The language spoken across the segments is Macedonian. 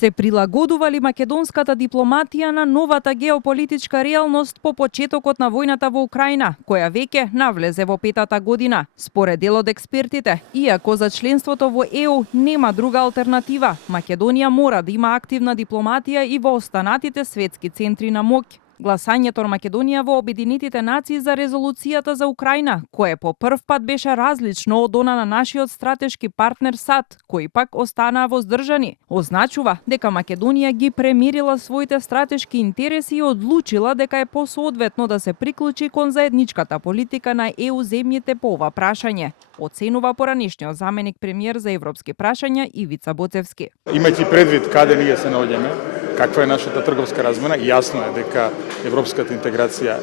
Се прилагодува ли македонската дипломатија на новата геополитичка реалност по почетокот на војната во Украина, која веќе навлезе во петата година? Според дел од експертите, иако за членството во ЕУ нема друга алтернатива, Македонија мора да има активна дипломатија и во останатите светски центри на моќ. Гласањето на Македонија во Обединетите нации за резолуцијата за Украина, кое по прв пат беше различно од она на нашиот стратешки партнер САД, кои пак останаа воздржани, означува дека Македонија ги премирила своите стратешки интереси и одлучила дека е посоодветно да се приклучи кон заедничката политика на ЕУ земјите по ова прашање, оценува поранешниот заменик премиер за европски прашања Ивица Боцевски. Имајќи предвид каде ние се наоѓаме, каква е нашата трговска размена, јасно е дека европската интеграција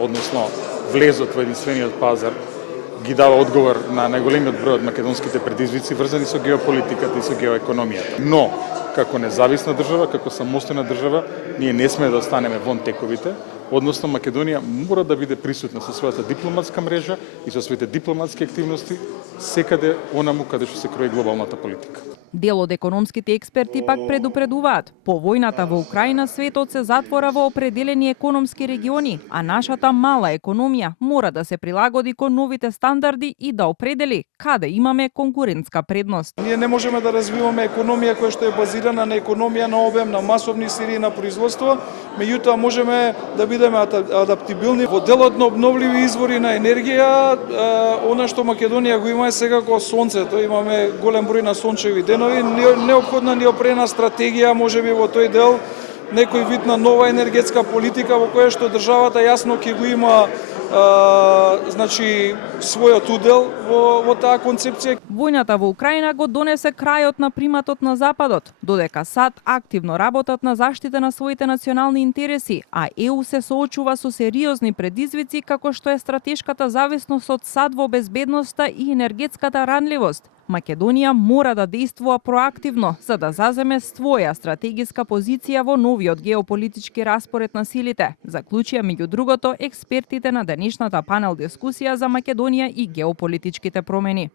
односно влезот во единствениот пазар ги дава одговор на најголемиот број од македонските предизвици врзани со геополитиката и со геоекономијата. Но, како независна држава, како самостојна држава, ние не сме да останеме вон тековите, односно Македонија мора да биде присутна со својата дипломатска мрежа и со своите дипломатски активности секаде онаму каде што се крои глобалната политика. Дел од економските експерти пак предупредуваат, по војната во Украина светот се затвора во определени економски региони, а нашата мала економија мора да се прилагоди кон новите стандарди и да определи каде имаме конкурентска предност. Ние не можеме да развиваме економија која што е базирана на економија на обем, на масовни серии на производство, меѓутоа можеме да бидеме адаптибилни во делот на обновливи извори на енергија. Она што Македонија го има е секако сонцето, имаме голем број на сончеви денови, неопходна ни опрена стратегија, можеби во тој дел, некој вид на нова енергетска политика во која што државата јасно ќе го има својот удел во таа концепција. Војната во Украина го донесе крајот на приматот на Западот, додека САД активно работат на заштита на своите национални интереси, а ЕУ се соочува со сериозни предизвици како што е стратешката зависност од САД во безбедноста и енергетската ранливост. Македонија мора да действува проактивно за да заземе своја стратегиска позиција во новиот геополитички распоред на силите, заклучија меѓу другото експертите на денешната панел дискусија за Македонија и геополитичките промени.